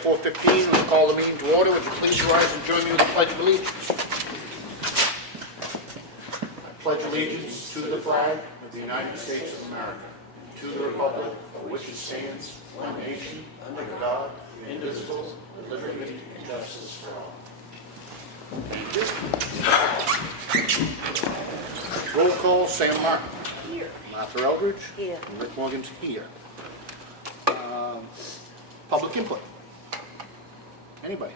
4:15. Let's call the meeting to order. Would you please rise and join me with the Pledge of Allegiance? I pledge allegiance to the flag of the United States of America, to the republic for which it stands, one nation, under God, indivisible, with liberty and justice for all. Roll call, Sam Martin. Here. Martha Eldridge. Here. And Rick Morgan's here. Public input. Anybody?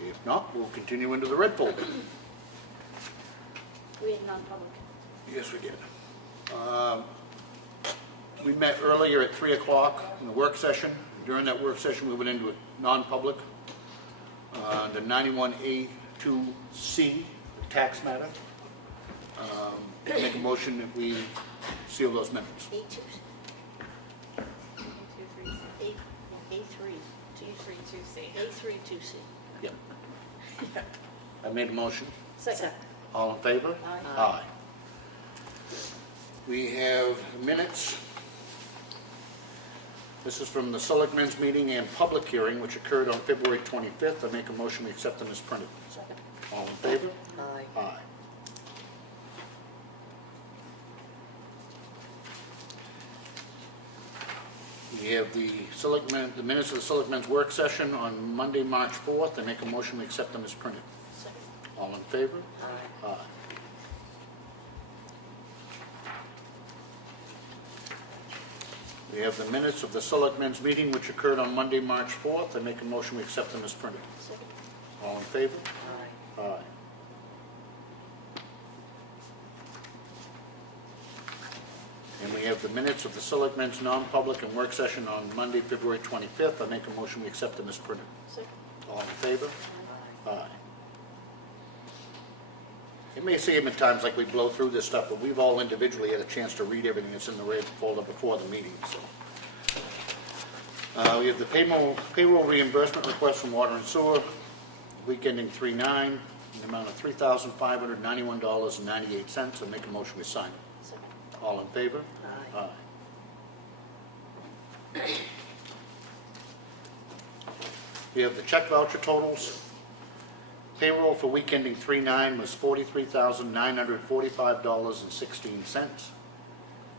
If not, we'll continue into the red folder. We had non-public. Yes, we did. We met earlier at 3 o'clock in the work session. During that work session, we went into a non-public, the 91A2C tax matter. Make a motion that we seal those minutes. A2. A32C. Yep. I made a motion. Second. All in favor? Aye. Aye. We have minutes. This is from the Selectmen's meeting and public hearing, which occurred on February 25th. I make a motion we accept them as printed. Second. All in favor? Aye. Aye. We have the minutes of the Selectmen's work session on Monday, March 4th. I make a motion we accept them as printed. Second. All in favor? Aye. Aye. We have the minutes of the Selectmen's meeting, which occurred on Monday, March 4th. I make a motion we accept them as printed. Second. All in favor? Aye. Aye. And we have the minutes of the Selectmen's non-public and work session on Monday, February 25th. I make a motion we accept them as printed. Second. All in favor? Aye. Aye. It may seem at times like we blow through this stuff, but we've all individually had a chance to read everything that's in the red folder before the meeting, so. We have the payroll reimbursement request from Water and Sewer, week ending 3/9, in the amount of $3,591.98. I make a motion we sign it. Second. All in favor? Aye. Aye. We have the check voucher totals. Payroll for week ending 3/9 was $43,945.16.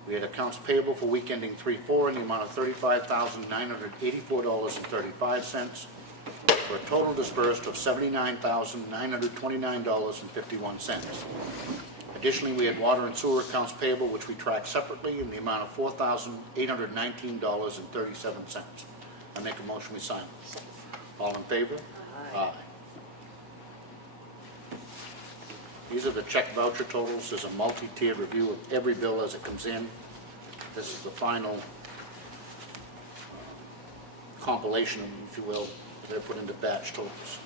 We had accounts payable for week ending 3/4 in the amount of $35,984.35, for a total disbursed of $79,929.51. Additionally, we had water and sewer accounts payable, which we track separately, in the amount of $4,819.37. I make a motion we sign. Second. All in favor? Aye. These are the check voucher totals. There's a multi-tier review of every bill as it comes in. This is the final compilation, if you will, that they're put into batch totals.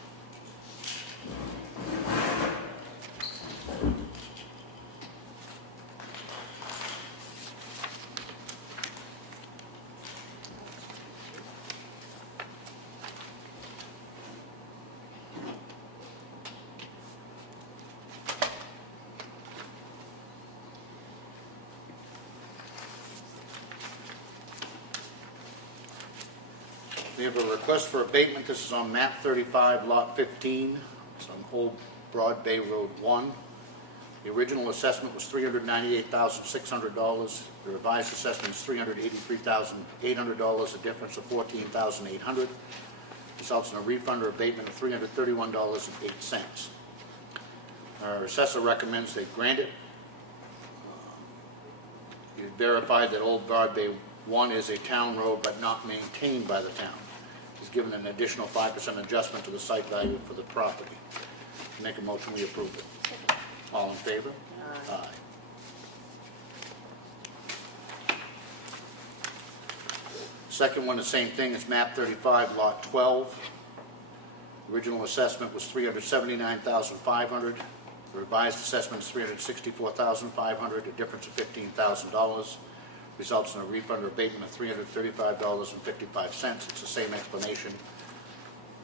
We have a request for abatement. This is on map 35, lot 15. It's on Old Broad Bay Road 1. The original assessment was $398,600. The revised assessment is $383,800, a difference of $14,800. Results in a refund or abatement of $331.08. Our assessor recommends they grant it. You verified that Old Broad Bay 1 is a town road but not maintained by the town. He's given an additional 5% adjustment to the site value for the property. Make a motion we approve it. Second. All in favor? Aye. Aye. Second one, the same thing, is map 35, lot 12. Original assessment was $379,500. The revised assessment is $364,500, a difference of $15,000. Results in a refund or abatement of $335.55. It's the same explanation.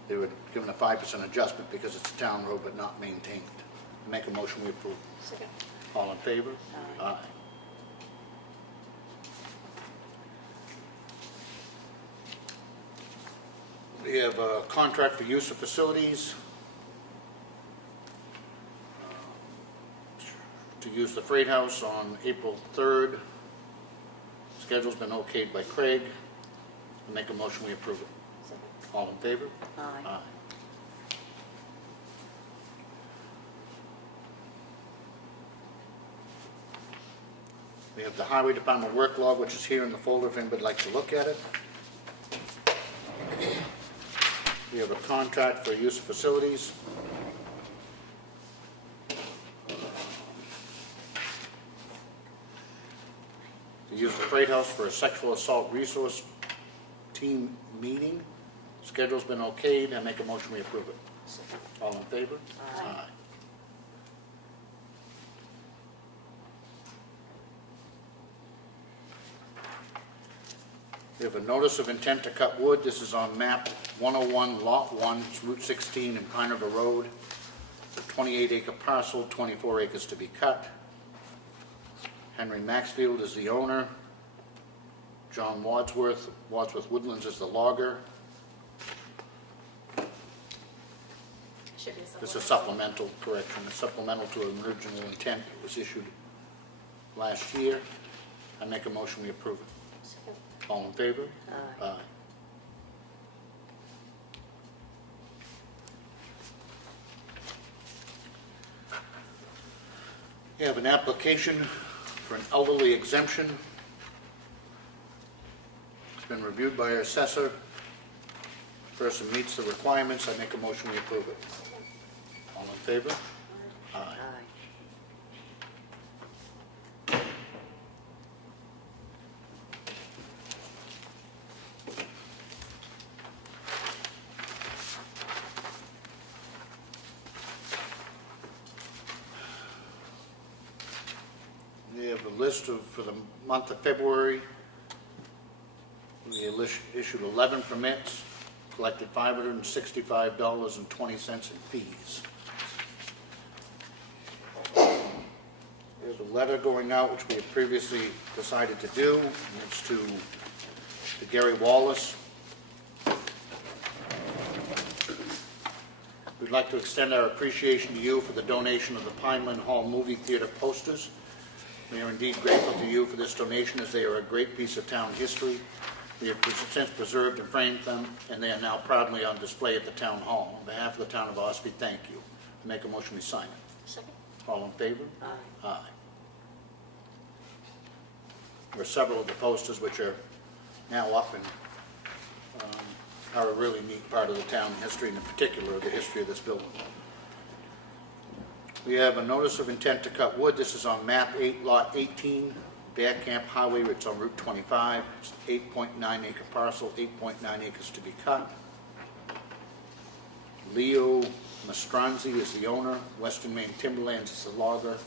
They were given a 5% adjustment because it's a town road but not maintained. Make a motion we approve. Second. All in favor? Aye. We have a contract for use of facilities to use the Freight House on April 3rd. Schedule's been okayed by Craig. I make a motion, we approve it. Second. All in favor? Aye. We have the Highway Department work log, which is here in the folder if anybody would like to look at it. We have a contract for use of facilities. To use the Freight House for a sexual assault resource team meeting. Schedule's been okayed. I make a motion, we approve it. Second. All in favor? Aye. We have a notice of intent to cut wood. This is on map 101, lot 1, it's Route 16 in Pine River Road. It's a 28-acre parcel, 24 acres to be cut. Henry Maxfield is the owner. John Wadsworth Woodlands is the logger. Should be This is supplemental correction. It's supplemental to an original intent that was issued last year. I make a motion, we approve it. Second. All in favor? Aye. We have an application for an elderly exemption. It's been reviewed by our assessor. Person meets the requirements. I make a motion, we approve it. All in favor? Aye. Aye. We have a list of, for the month of February, we issued 11 permits, collected $565.20 in fees. There's a letter going out, which we had previously decided to do, and it's to Gary Wallace. We'd like to extend our appreciation to you for the donation of the Pineland Hall Movie Theater posters. We are indeed grateful to you for this donation, as they are a great piece of town history. We have since preserved and framed them, and they are now proudly on display at the Town Hall. On behalf of the town of Ossipee, thank you. I make a motion, we sign it. Second. All in favor? Aye. Aye. There are several of the posters which are now up and are a really neat part of the town history, and in particular the history of this building. We have a notice of intent to cut wood. This is on map 8, lot 18, Bear Camp Highway. It's on Route 25. It's 8.9 acre parcel, 8.9 acres to be cut. Leo Mastranzi is the owner. Western Maine Timberlands is the logger.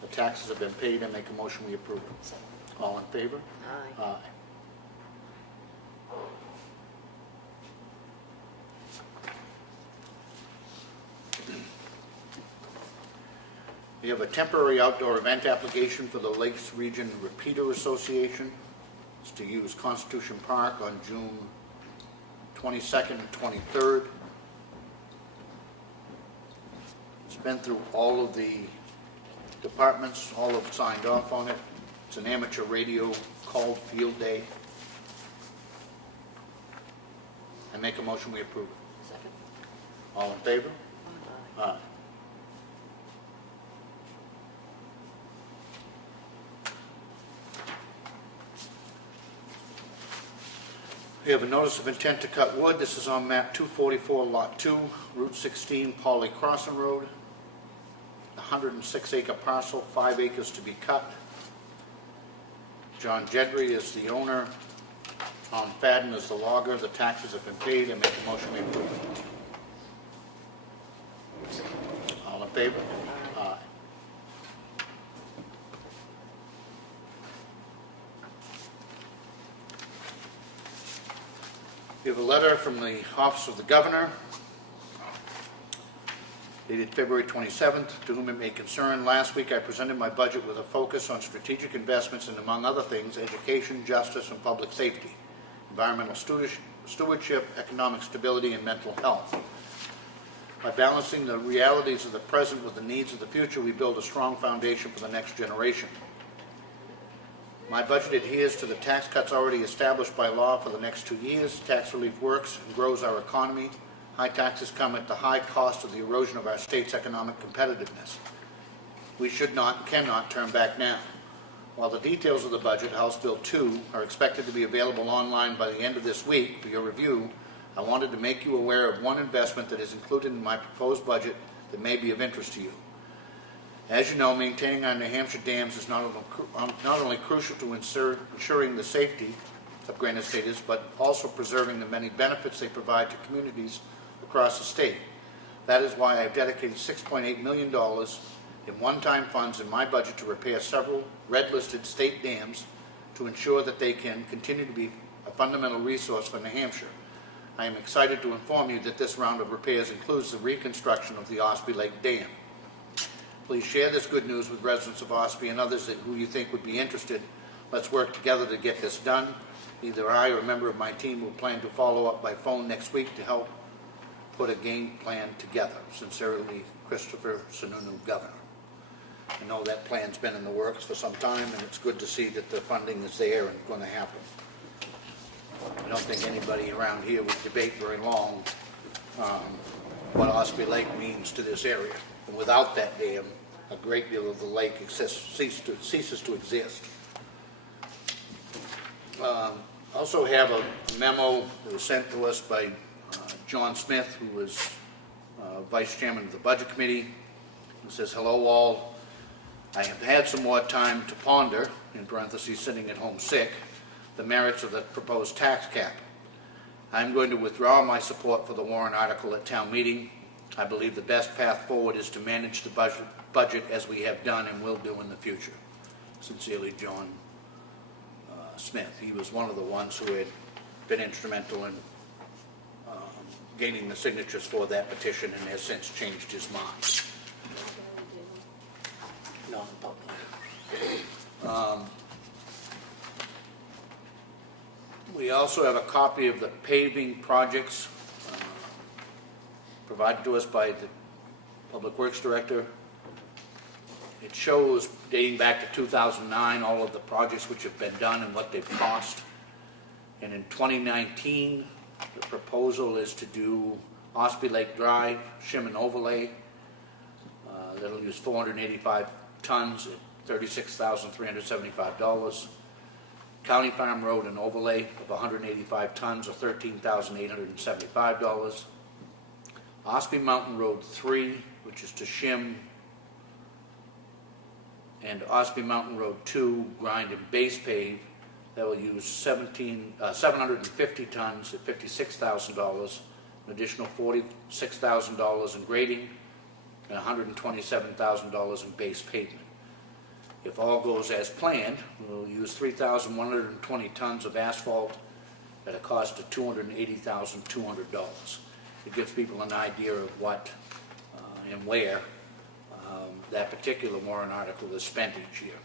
The taxes have been paid. I make a motion, we approve it. Second. All in favor? Aye. Aye. We have a temporary outdoor event application for the Lakes Region Repeater Association. It's to use Constitution Park on June 22nd and 23rd. It's been through all of the departments, all have signed off on it. It's an amateur radio called field day. I make a motion, we approve it. Second. All in favor? Aye. Aye. We have a notice of intent to cut wood. This is on map 244, lot 2, Route 16, Pauley Crossing Road. 106 acre parcel, 5 acres to be cut. John Jedry is the owner. Tom Fadden is the logger. The taxes have been paid. I make a motion, we approve it. All in favor? Aye. We have a letter from the Office of the Governor, dated February 27th, to whom it may concern. Last week I presented my budget with a focus on strategic investments and, among other things, education, justice, and public safety, environmental stewardship, economic stability, and mental health. By balancing the realities of the present with the needs of the future, we build a strong foundation for the next generation. My budget adheres to the tax cuts already established by law for the next 2 years. Tax relief works and grows our economy. High taxes come at the high cost of the erosion of our state's economic competitiveness. We should not and cannot turn back now. While the details of the budget, House Bill 2, are expected to be available online by the end of this week for your review, I wanted to make you aware of one investment that is included in my proposed budget that may be of interest to you. As you know, maintaining our New Hampshire dams is not only crucial to ensuring the safety of Granite Staters, but also preserving the many benefits they provide to communities across the state. That is why I have dedicated $6.8 million in one-time funds in my budget to repair several red-listed state dams to ensure that they can continue to be a fundamental resource for New Hampshire. I am excited to inform you that this round of repairs includes the reconstruction of the Ossipee Lake Dam. Please share this good news with residents of Ossipee and others who you think would be interested. Let's work together to get this done. Either I or a member of my team will plan to follow up by phone next week to help put a game plan together. Sincerely, Christopher Sununu, Governor. I know that plan's been in the works for some time, and it's good to see that the funding is there and going to happen. I don't think anybody around here would debate very long what Ossipee Lake means to this area. And without that dam, a great deal of the lake ceases to exist. Also have a memo that was sent to us by John Smith, who was Vice Chairman of the Budget Committee. It says, "Hello all. I have had some more time to ponder, in parentheses, sitting at home sick, the merits of the proposed tax cap. I'm going to withdraw my support for the warrant article at town meeting. I believe the best path forward is to manage the budget as we have done and will do in the future. Sincerely, John Smith." He was one of the ones who had been instrumental in gaining the signatures for that petition and has since changed his mind. We also have a copy of the paving projects provided to us by the Public Works Director. It shows, dating back to 2009, all of the projects which have been done and what they've cost. And in 2019, the proposal is to do Ossipee Lake Drive, shim and overlay. That'll use 485 tons at $36,375. County Farm Road and overlay of 185 tons or $13,875. Ossipee Mountain Road 3, which is to shim, and Ossipee Mountain Road 2, grind and base pave, that will use 750 tons at $56,000, an additional $46,000 in grading, and $127,000 in base pavement. If all goes as planned, we'll use 3,120 tons of asphalt at a cost of $280,200. It gives people an idea of what and where that particular warrant article is spent each year.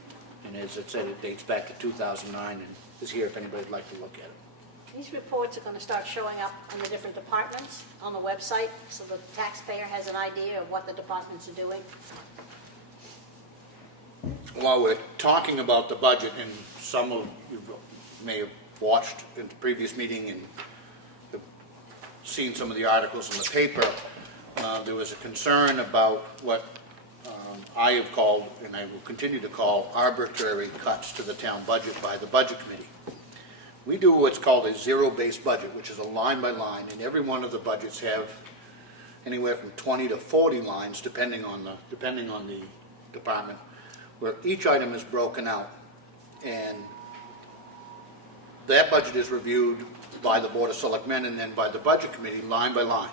And as it said, it dates back to 2009 and is here if anybody'd like to look at it. These reports are going to start showing up on the different departments on the website, so the taxpayer has an idea of what the departments are doing. While we're talking about the budget, and some of you may have watched in the previous meeting and have seen some of the articles in the paper, there was a concern about what I have called, and I will continue to call, arbitrary cuts to the town budget by the Budget Committee. We do what's called a zero-based budget, which is a line by line, and every one of the budgets have anywhere from 20 to 40 lines, depending on the department, where each item is broken out, and that budget is reviewed by the Board of Selectmen and then by the Budget Committee line by line.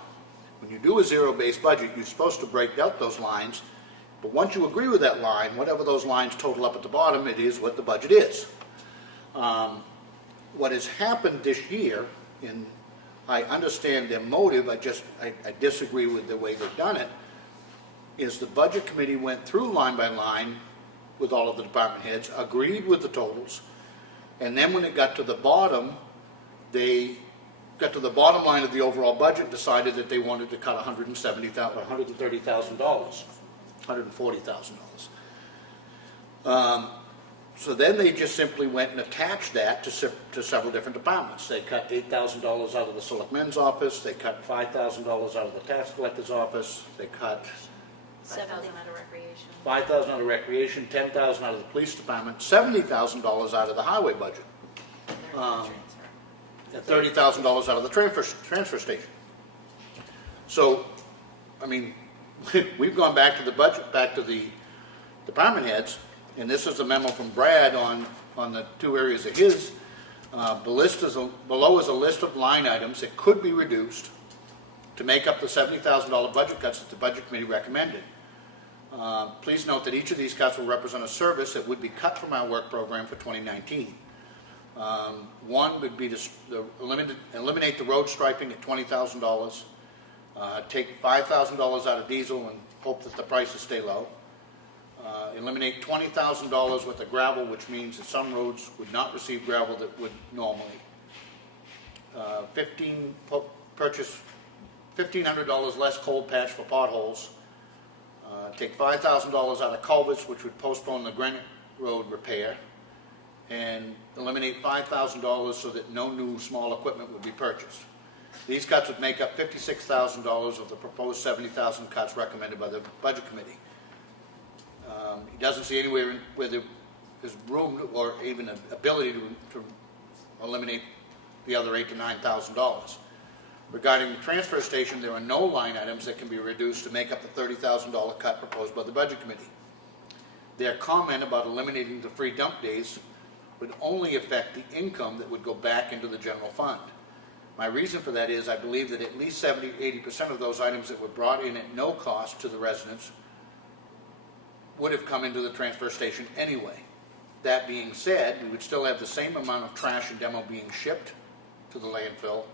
When you do a zero-based budget, you're supposed to break out those lines, but once you agree with that line, whatever those lines total up at the bottom, it is what the budget is. What has happened this year, and I understand their motive, I disagree with the way they've done it, is the Budget Committee went through line by line with all of the department heads, agreed with the totals, and then when it got to the bottom, they got to the bottom line of the overall budget, decided that they wanted to cut $130,000, $140,000. So then they just simply went and attached that to several different departments. They cut $8,000 out of the selectmen's office, they cut $5,000 out of the tax collector's office, they cut 5,000 out of recreation. $5,000 out of recreation, $10,000 out of the police department, $70,000 out of the highway budget, and $30,000 out of the transfer station. So, I mean, we've gone back to the budget, back to the department heads, and this is a memo from Brad on the two areas of his. Below is a list of line items that could be reduced to make up the $70,000 budget cuts that the budget committee recommended. Please note that each of these cuts will represent a service that would be cut from our work program for 2019. One would be to eliminate the road striping at $20,000, take $5,000 out of diesel and hope that the prices stay low. Eliminate $20,000 worth of gravel, which means that some roads would not receive gravel that would normally. Purchase $1,500 less cold patch for potholes. Take $5,000 out of culverts, which would postpone the Granite Road repair. And eliminate $5,000 so that no new small equipment would be purchased. These cuts would make up $56,000 of the proposed $70,000 cuts recommended by the budget committee. He doesn't see anywhere where there is room or even an ability to eliminate the other $8,000 to $9,000. Regarding the transfer station, there are no line items that can be reduced to make up the $30,000 cut proposed by the budget committee. Their comment about eliminating the free dump days would only affect the income that would go back into the general fund. My reason for that is I believe that at least 70–80% of those items that were brought in at no cost to the residents would have come into the transfer station anyway. That being said, we would still have the same amount of trash and demo being shipped to the landfill,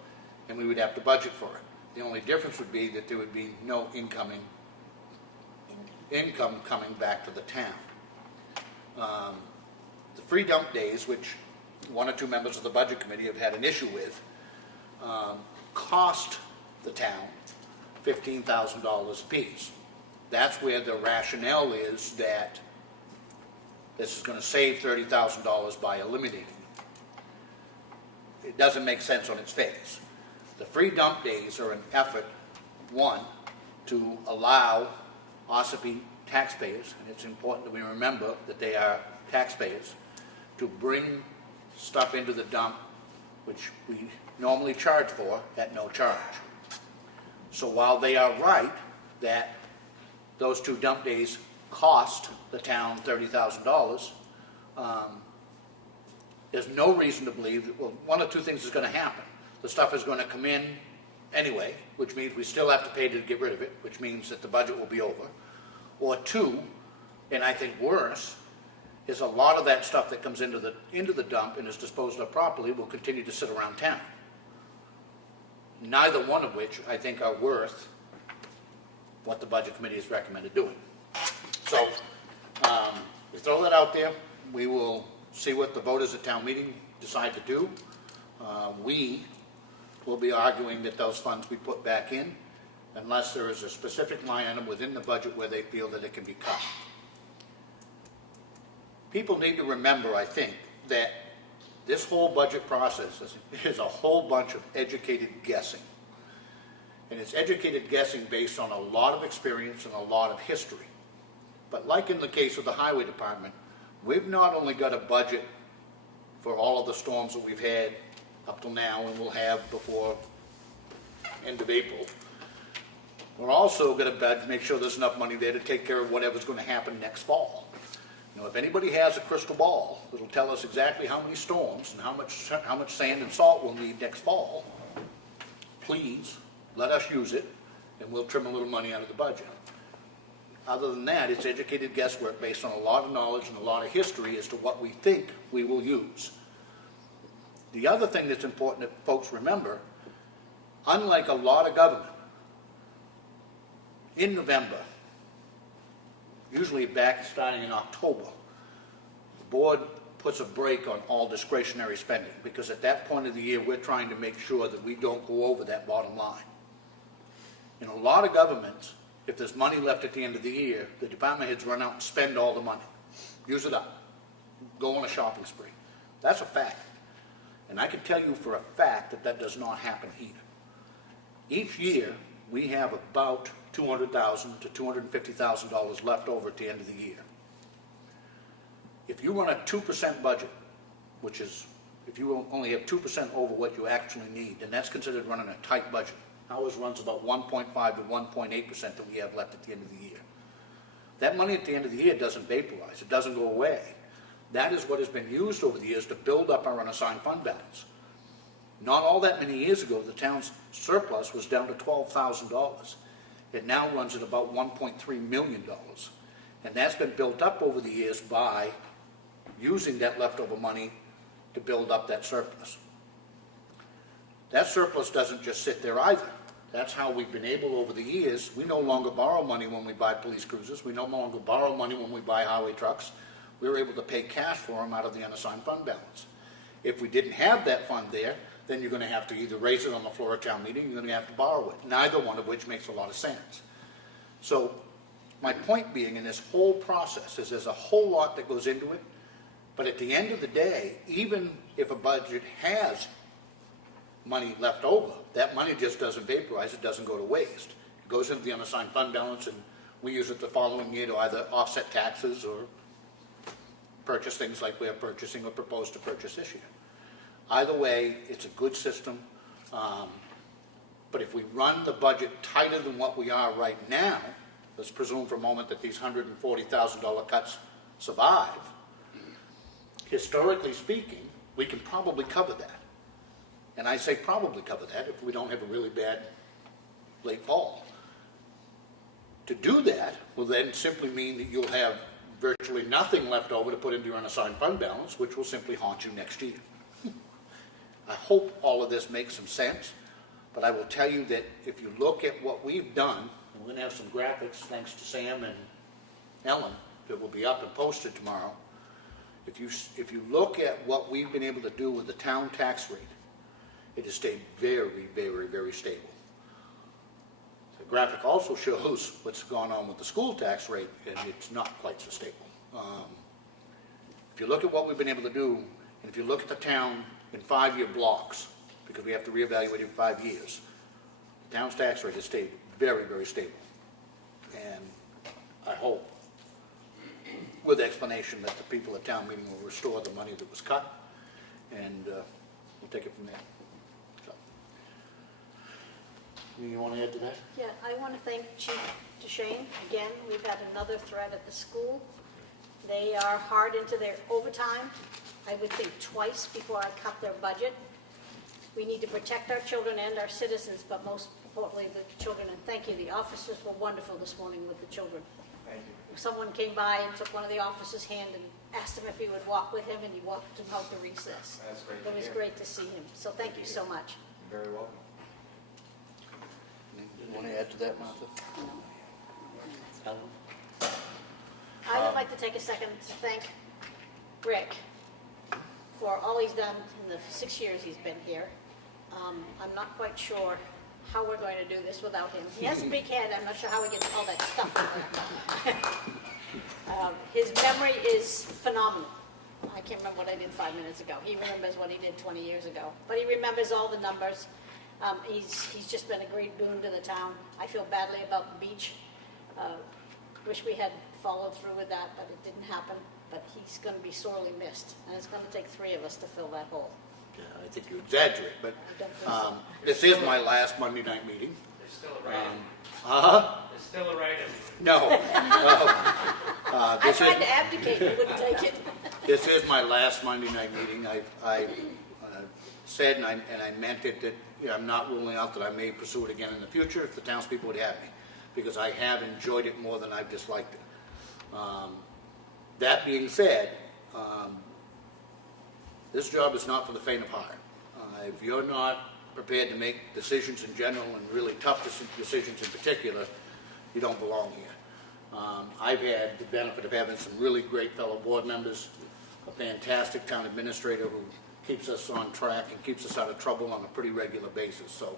and we would have to budget for it. The only difference would be that there would be no income coming back to the town. The free dump days, which one or two members of the budget committee have had an issue with, cost the town $15,000 apiece. That's where the rationale is that this is going to save $30,000 by eliminating it. It doesn't make sense on its face. The free dump days are an effort, one, to allow Ossipee taxpayers, and it's important that we remember that they are taxpayers, to bring stuff into the dump, which we normally charge for at no charge. So while they are right that those two dump days cost the town $30,000, there's no reason to believe that, well, one of two things is going to happen. The stuff is going to come in anyway, which means we still have to pay to get rid of it, which means that the budget will be over. Or two, and I think worse, is a lot of that stuff that comes into the dump and is disposed of properly will continue to sit around town. Neither one of which I think are worth what the budget committee has recommended doing. So we throw that out there. We will see what the voters at town meeting decide to do. We will be arguing that those funds be put back in unless there is a specific line item within the budget where they feel that it can be cut. People need to remember, I think, that this whole budget process is a whole bunch of educated guessing. And it's educated guessing based on a lot of experience and a lot of history. But like in the case of the highway department, we've not only got a budget for all of the storms that we've had up till now and we'll have before end of April, we're also going to make sure there's enough money there to take care of whatever's going to happen next fall. You know, if anybody has a crystal ball that'll tell us exactly how many storms and how much sand and salt we'll need next fall, please let us use it, and we'll trim a little money out of the budget. Other than that, it's educated guesswork based on a lot of knowledge and a lot of history as to what we think we will use. The other thing that's important that folks remember, unlike a lot of government, in November, usually back starting in October, the board puts a brake on all discretionary spending, because at that point of the year, we're trying to make sure that we don't go over that bottom line. In a lot of governments, if there's money left at the end of the year, the department heads run out and spend all the money, use it up, go on a shopping spree. That's a fact. And I can tell you for a fact that that does not happen here. Each year, we have about $200,000 to $250,000 left over at the end of the year. If you run a 2% budget, which is, if you only have 2% over what you actually need, then that's considered running a tight budget. Ours runs about 1.5 to 1.8% that we have left at the end of the year. That money at the end of the year doesn't vaporize, it doesn't go away. That is what has been used over the years to build up our unassigned fund balance. Not all that many years ago, the town's surplus was down to $12,000. It now runs at about $1.3 million. And that's been built up over the years by using that leftover money to build up that surplus. That surplus doesn't just sit there either. That's how we've been able over the years. We no longer borrow money when we buy police cruisers. We no longer borrow money when we buy highway trucks. We're able to pay cash for them out of the unassigned fund balance. If we didn't have that fund there, then you're going to have to either raise it on the floor of town meeting, you're going to have to borrow it, neither one of which makes a lot of sense. So my point being in this whole process is there's a whole lot that goes into it, but at the end of the day, even if a budget has money left over, that money just doesn't vaporize, it doesn't go to waste. It goes into the unassigned fund balance, and we use it the following year to either offset taxes or purchase things like we are purchasing or propose to purchase this year. Either way, it's a good system, but if we run the budget tighter than what we are right now, let's presume for a moment that these $140,000 cuts survive, historically speaking, we can probably cover that. And I say probably cover that if we don't have a really bad late fall. To do that will then simply mean that you'll have virtually nothing left over to put into your unassigned fund balance, which will simply haunt you next year. I hope all of this makes some sense, but I will tell you that if you look at what we've done, and we're going to have some graphics thanks to Sam and Ellen that will be up and posted tomorrow. If you look at what we've been able to do with the town tax rate, it has stayed very, very, very stable. The graphic also shows what's gone on with the school tax rate, and it's not quite so stable. If you look at what we've been able to do, and if you look at the town in 5-year blocks, because we have to reevaluate in 5 years, the town's tax rate has stayed very, very stable. And I hope, with explanation, that the people at town meeting will restore the money that was cut, and we'll take it from there. So, you want to add to that? Yeah, I want to thank Chief DeShane. Again, we've had another threat at the school. They are hard into their overtime. I would think twice before I cut their budget. We need to protect our children and our citizens, but most importantly, the children. And thank you. The officers were wonderful this morning with the children. Thank you. Someone came by and took one of the officers' hand and asked him if he would walk with him, and he walked him out to recess. That's great It to was hear. great to see him. So thank you so much. You're very welcome. You want to add to that, Martha? I would like to take a second to thank Rick for all he's done in the 6 years he's been here. I'm not quite sure how we're going to do this without him. He has a big head. I'm not sure how he gets all that stuff in there. His memory is phenomenal. I can't remember what I did 5 minutes ago. He remembers what he did 20 years ago. But he remembers all the numbers. He's just been a great boon to the town. I feel badly about the beach. Wish we had followed through with that, but it didn't happen. But he's going to be sorely missed, and it's going to take 3 of us to fill that hole. Yeah, I think you exaggerate, but I don't think so. this is my last Monday night meeting. There's still a write-in. Uh-huh. There's still a write-in. No. I This tried is, to abdicate, you wouldn't take it. this is my last Monday night meeting. I said, and I meant it, that I'm not ruling out that I may pursue it again in the future if the townspeople would have me, because I have enjoyed it more than I've disliked it. That being said, this job is not for the faint of heart. If you're not prepared to make decisions in general and really tough decisions in particular, you don't belong here. I've had the benefit of having some really great fellow board members, a fantastic town administrator who keeps us on track and keeps us out of trouble on a pretty regular basis. So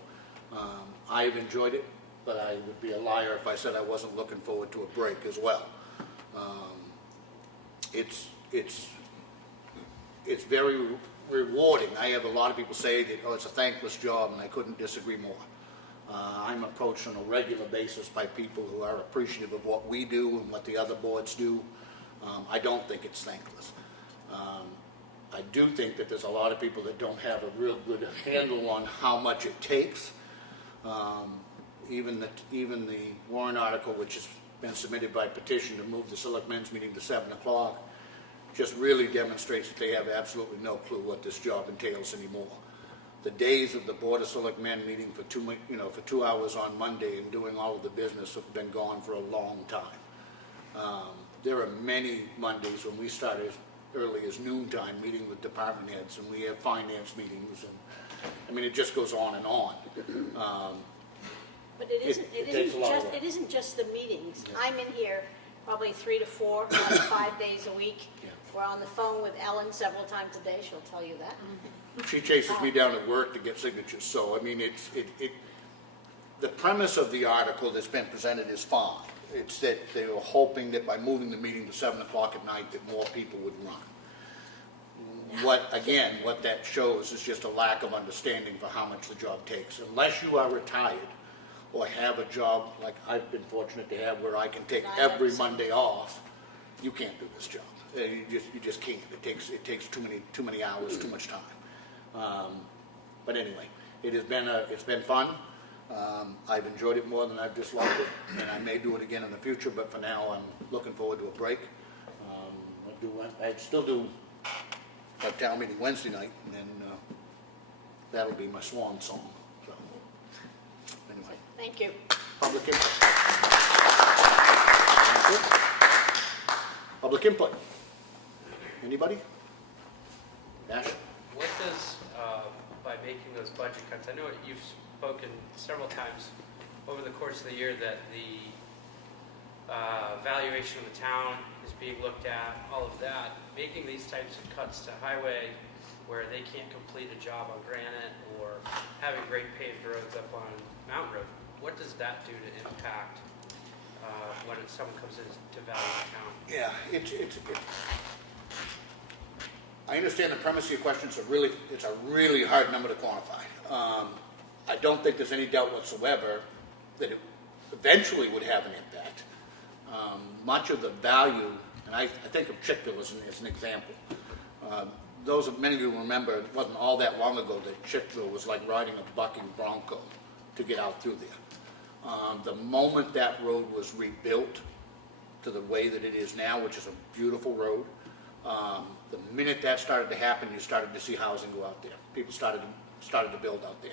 I've enjoyed it, but I would be a liar if I said I wasn't looking forward to a break as well. It's very rewarding. I have a lot of people say that, oh, it's a thankless job, and I couldn't disagree more. I'm approached on a regular basis by people who are appreciative of what we do and what the other boards do. I don't think it's thankless. I do think that there's a lot of people that don't have a real good handle on how much it takes. Even the warrant article, which has been submitted by petition to move the selectmen's meeting to 7 o'clock, just really demonstrates that they have absolutely no clue what this job entails anymore. The days of the Board of Selectmen meeting for 2 hours on Monday and doing all of the business have been gone for a long time. There are many Mondays when we start as early as noontime meeting with department heads, and we have finance meetings, and I mean, it just goes on and on. But it takes a lot of work. isn't just the meetings. Yeah. I'm in here probably 3 to 4, 5 days a week. Yeah. We're on the phone with Ellen several times a day, she'll tell you that. She chases me down at work to get signatures, so I mean, the premise of the article that's been presented is fine. It's that they were hoping that by moving the meeting to 7 o'clock at night that more people would run. What that shows is just a lack of understanding for how much the job takes. Unless you are retired or have a job like I've been fortunate to have where I can take every Monday off, you can't do this job. You just can't. It takes too many hours, too much time. But anyway, it's been fun. I've enjoyed it more than I've disliked it, and I may do it again in the future. But for now, I'm looking forward to a break. I still do a town meeting Wednesday night, and then that'll be my swan song. So anyway, Thank you. public input. Public input. Anybody? Ash? What does, by making those budget cuts, I know you've spoken several times over the course of the year that the valuation of the town is being looked at, all of that. Making these types of cuts to highway where they can't complete a job on Granite or having great paved roads up on Mountain Road, what does that do to impact when someone comes in to value the town? Yeah, I understand the premise of your question. It's a really hard number to quantify. I don't think there's any doubt whatsoever that it eventually would have an impact. Much of the value, and I think of Chickville as an example. Many of you remember, it wasn't all that long ago that Chickville was like riding a bucking bronco to get out through there. The moment that road was rebuilt to the way that it is now, which is a beautiful road, the minute that started to happen, you started to see housing go out there. People started to build out there.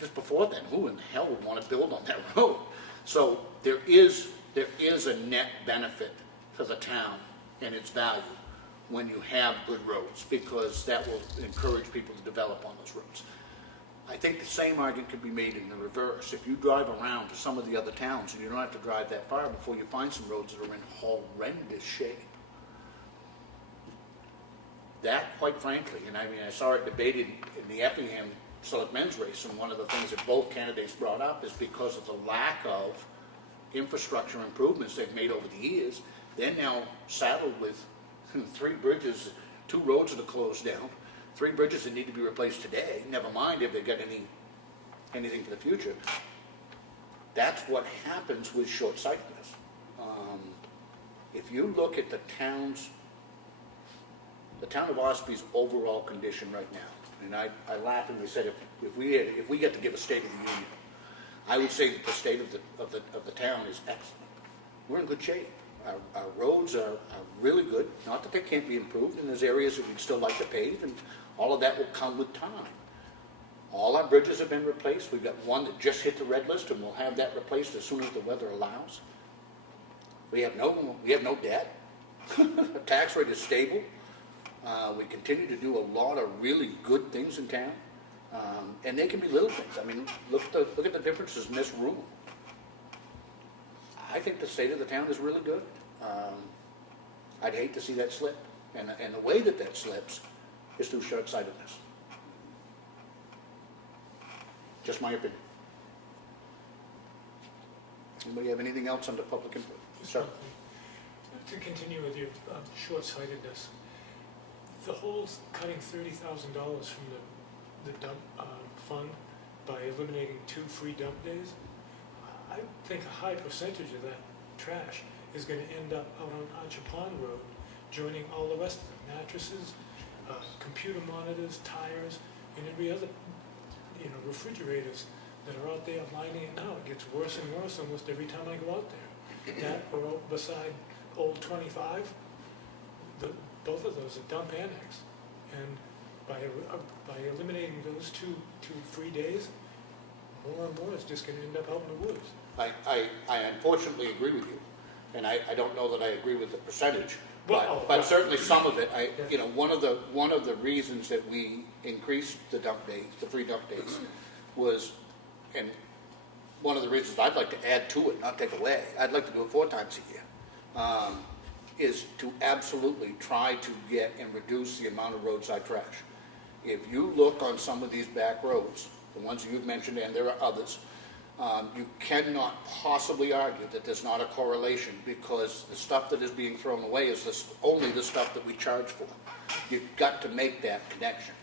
Just before then, who in the hell would want to build on that road? So there is a net benefit to the town and its value when you have good roads, because that will encourage people to develop on those roads. I think the same argument could be made in the reverse. If you drive around to some of the other towns, and you don't have to drive that far before you find some roads that are in horrendous shape. That, quite frankly, and I mean, I saw it debated in the Effingham Selectmen's race, and one of the things that both candidates brought up is because of the lack of infrastructure improvements they've made over the years, they're now saddled with 3 bridges, 2 roads that are closed down, 3 bridges that need to be replaced today, never mind if they've got anything for the future. That's what happens with short-sightedness. If you look at the town of Ossepee's overall condition right now, and I laughingly said if we get to give a State of the Union, I would say that the state of the town is excellent. We're in good shape. Our roads are really good. Not that they can't be improved, and there's areas that we'd still like to pave, and all of that will come with time. All our bridges have been replaced. We've got one that just hit the red list, and we'll have that replaced as soon as the weather allows. We have no debt. The tax rate is stable. We continue to do a lot of really good things in town, and they can be little things. I mean, look at the differences in this room. I think the state of the town is really good. I'd hate to see that slip. And the way that that slips is through short-sightedness. Just my opinion. Anybody have anything else under public input? Sir? To continue with your short-sightedness, the whole cutting $30,000 from the dump fund by eliminating 2 free dump days, I think a high percentage of that trash is going to end up out on Archer Pond Road, joining all the rest of it, mattresses, computer monitors, tires, and every other, refrigerators that are out there lining it now. It gets worse and worse almost every time I go out there. That or out beside Old 25, both of those are dump annex. And by eliminating those two free days, more and more is just going to end up out in the woods. I unfortunately agree with you, and I don't know that I agree with the percentage, Well, but certainly some of it. One of the reasons that we increased the dump days, the free dump days, was, and one of the reasons I'd like to add to it, not take away. I'd like to do it 4 times a year, is to absolutely try to get and reduce the amount of roadside trash. If you look on some of these back roads, the ones you've mentioned, and there are others, you cannot possibly argue that there's not a correlation, because the stuff that is being thrown away is only the stuff that we charge for. You've got to make that connection.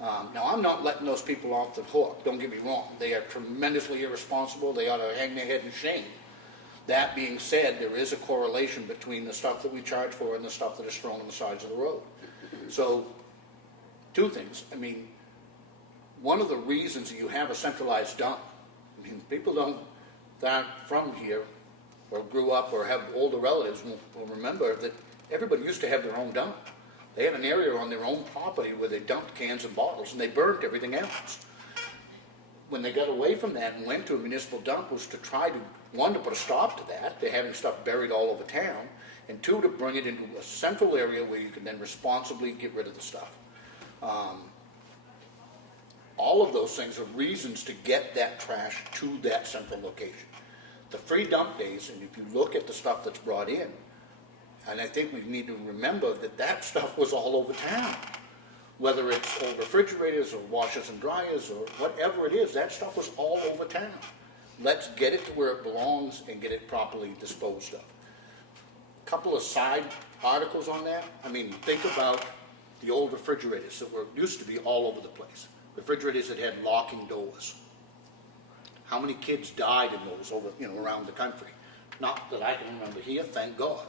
Now, I'm not letting those people off the hook, don't get me wrong. They are tremendously irresponsible. They ought to hang their head in shame. That being said, there is a correlation between the stuff that we charge for and the stuff that is thrown on the sides of the road. So, 2 things. I mean, one of the reasons that you have a centralized dump, I mean, people that aren't from here or grew up or have older relatives will remember that everybody used to have their own dump. They had an area on their own property where they dumped cans and bottles, and they burned everything else. When they got away from that and went to a municipal dump, was to try to, 1, to put a stop to that, to having stuff buried all over town, and 2, to bring it into a central area where you can then responsibly get rid of the stuff. All of those things are reasons to get that trash to that central location. The free dump days, and if you look at the stuff that's brought in, and I think we need to remember that that stuff was all over town. Whether it's old refrigerators or washers and dryers or whatever it is, that stuff was all over town. Let's get it to where it belongs and get it properly disposed of. A couple of side articles on that. I mean, think about the old refrigerators that used to be all over the place. Refrigerators that had locking doors. How many kids died in those around the country? Not that I can remember here, thank God.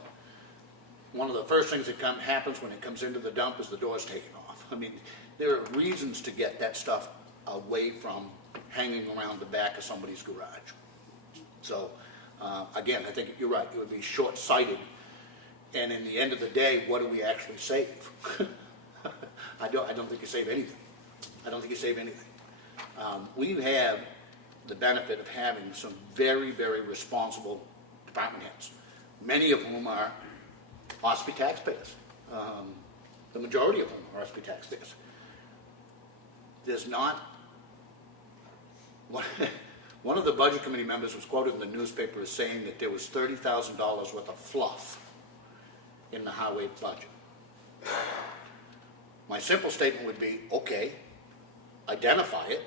One of the first things that happens when it comes into the dump is the door's taken off. I mean, there are reasons to get that stuff away from hanging around the back of somebody's garage. So, again, I think you're right. It would be short-sighted. And in the end of the day, what do we actually save? I don't think you save anything. I don't think you save anything. We have the benefit of having some very, very responsible department heads, many of whom are Ossipee taxpayers. The majority of them are Ossipee taxpayers. There's not... One of the budget committee members was quoted in the newspaper as saying that there was $30,000 worth of fluff in the highway budget. My simple statement would be, okay, identify it.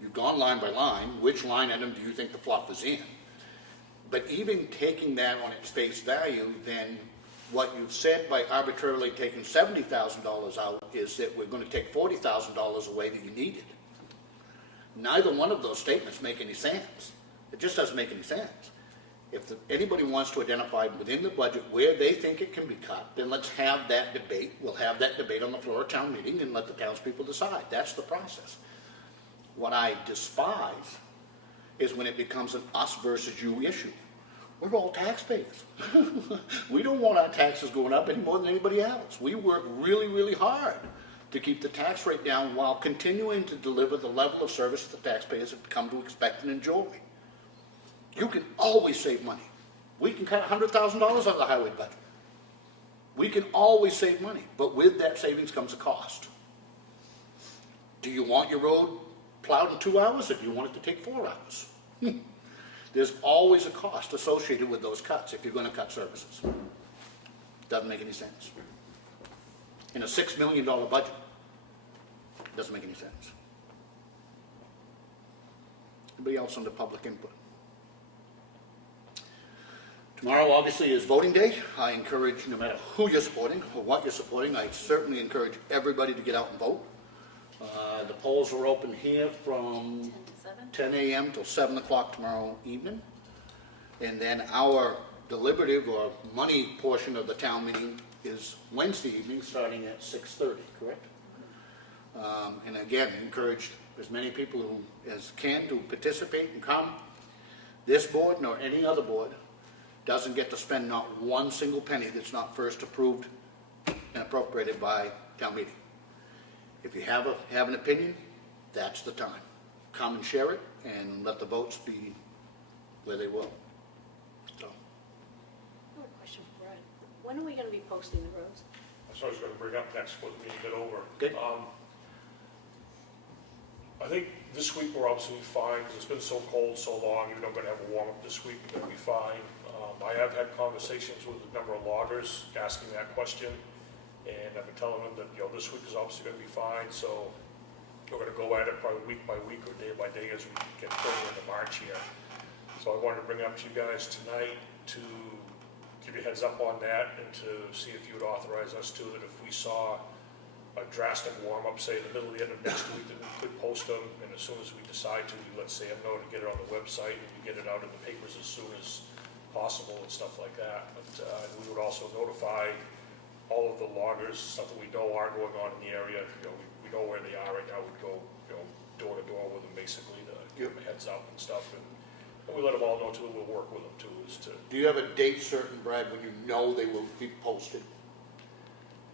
You've gone line by line. Which line item do you think the fluff is in? But even taking that on its face value, then what you've said by arbitrarily taking $70,000 out is that we're going to take $40,000 away that you needed. Neither one of those statements make any sense. It just doesn't make any sense. If anybody wants to identify within the budget where they think it can be cut, then let's have that debate. We'll have that debate on the floor of town meeting and let the townspeople decide. That's the process. What I despise is when it becomes an us versus you issue. We're all taxpayers. We don't want our taxes going up any more than anybody else. We work really, really hard to keep the tax rate down while continuing to deliver the level of service that the taxpayers have come to expect and enjoy. You can always save money. We can cut $100,000 out of the highway budget. We can always save money, but with that savings comes a cost. Do you want your road plowed in 2 hours, or do you want it to take 4 hours? There's always a cost associated with those cuts if you're going to cut services. Doesn't make any sense. in a $6 million budget. Doesn't make any sense. Anybody else under public input? Tomorrow, obviously, is voting day. I encourage, no matter who you're supporting or what you're supporting, I certainly encourage everybody to get out and vote. The polls are open here from 10 to 7? 10 a.m. till 7 o'clock tomorrow evening. And then our deliberative or money portion of the town meeting is Wednesday evening, starting at 6:30, correct? And again, encourage as many people as can to participate and come. This board, nor any other board, doesn't get to spend not one single penny that's not first approved and appropriated by town meeting. If you have an opinion, that's the time. Come and share it and let the votes be where they will. So, I have a question for Brad. When are we gonna be posting the roads? That's what I was gonna bring up next before the meeting got over. Okay. I think this week we're absolutely fine, because it's been so cold so long, you're not gonna have a warm-up this week, we're gonna be fine. I have had conversations with a number of loggers asking that question, and I've been telling them that, this week is obviously gonna be fine, so we're gonna go at it probably week by week or day by day as we get further into March here. So I wanted to bring it up to you guys tonight to give you a heads up on that, and to see if you would authorize us to, that if we saw a drastic warm-up, say in the middle of the end of next week, that we could post them, and as soon as we decide to, we let Sam know to get it on the website, and we get it out in the papers as soon as possible and stuff like that. But we would also notify all of the loggers, stuff that we know are going on in the area. We know where they are right now. We'd go, door to door with them basically to give them a heads up and stuff. And we let them all know too. We'll work with them too. do you have a date certain, Brad, when you know they will be posted?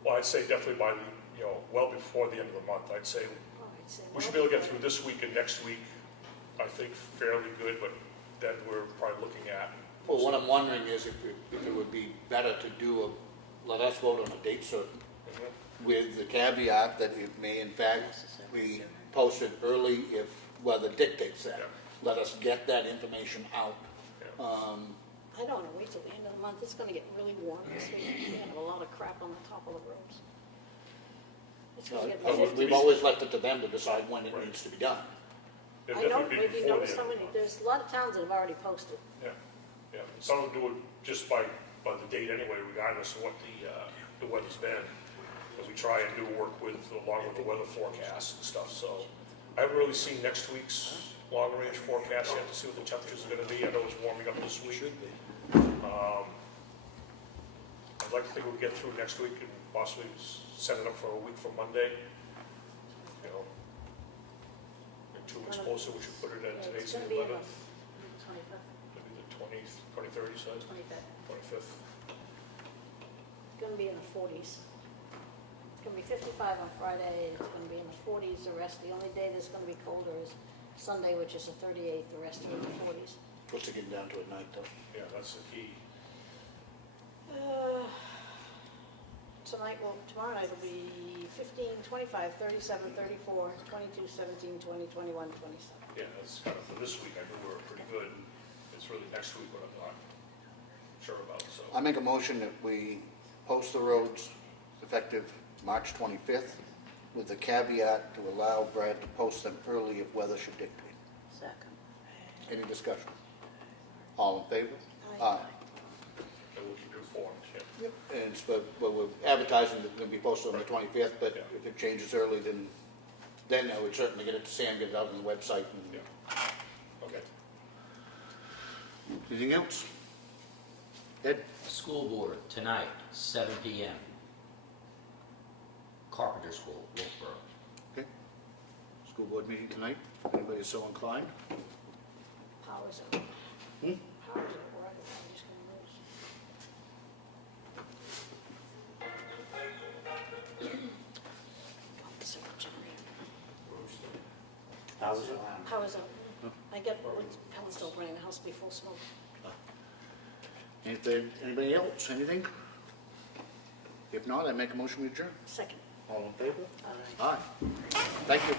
Well, I'd say definitely by the, well before the end of the month. I'd say All right, so we should be able to get through this week and next week, I think, fairly good, but then we're probably looking at. Well, what I'm wondering is if it would be better to do let us vote on a date certain, with the caveat that it may in fact be posted early if weather dictates that. Yeah. Let us get that information out. Yeah. I don't wanna wait till the end of the month. It's gonna get really warm this week. We're gonna have a lot of crap on the top of the roads. It's gonna get We've always left it to them to decide when it Right. needs to be done. It'd I know, definitely be maybe you before noticed the end of the month. there's a lot of towns that have already posted. Yeah. Some of them do it just by the date anyway, regardless of what the weather's been. Because we try and do work along with the weather forecast and stuff, so. I haven't really seen next week's long-range forecast yet to see what the temperatures are gonna be. I know it's warming up this week. I'd like to think we'll get through next week and possibly set it up for a week from Monday. In 2 weeks closer, we should put it at Yeah, today's it's the gonna be in 11th, the 25th, maybe the 23rd, you said? 25th. 25th. It's gonna be in the 40s. It's gonna be 55 on Friday, it's gonna be in the 40s the rest. The only day that's gonna be colder is Sunday, which is the 38th, the rest are in the 40s. What's it getting down to at night though? Yeah, that's the key. Tomorrow night will be 15, 25, 37, 34, 22, 17, 20, 21, 27. Yeah, that's kind of, for this week, I knew we were pretty good. It's really next week what I'm not sure about, so. I make a motion that we post the roads effective March 25th with the caveat to allow Brad to post them early if weather should dictate. Second. Any discussion? All in favor? Aye. And we'll keep you informed, yeah. Yep. And we're advertising that it's going to be posted on the 25th, but Yeah. if it changes early, then I would certainly get it to Sam, get it out on the website. Yeah. Okay. Anything else? Ed? School board, tonight, 7 PM. Carpenter School, Wolfboro. Okay. School board meeting tonight, if anybody is so inclined. Powers out. Hmm? Powers out, where I go, I'm just gonna lose. So, generator. Powers out. I get, pellets don't burn in the house, be full of smoke. Anybody else, anything? If not, I make a motion to adjourn. Second. All in favor? Aye. Aye. Thank you.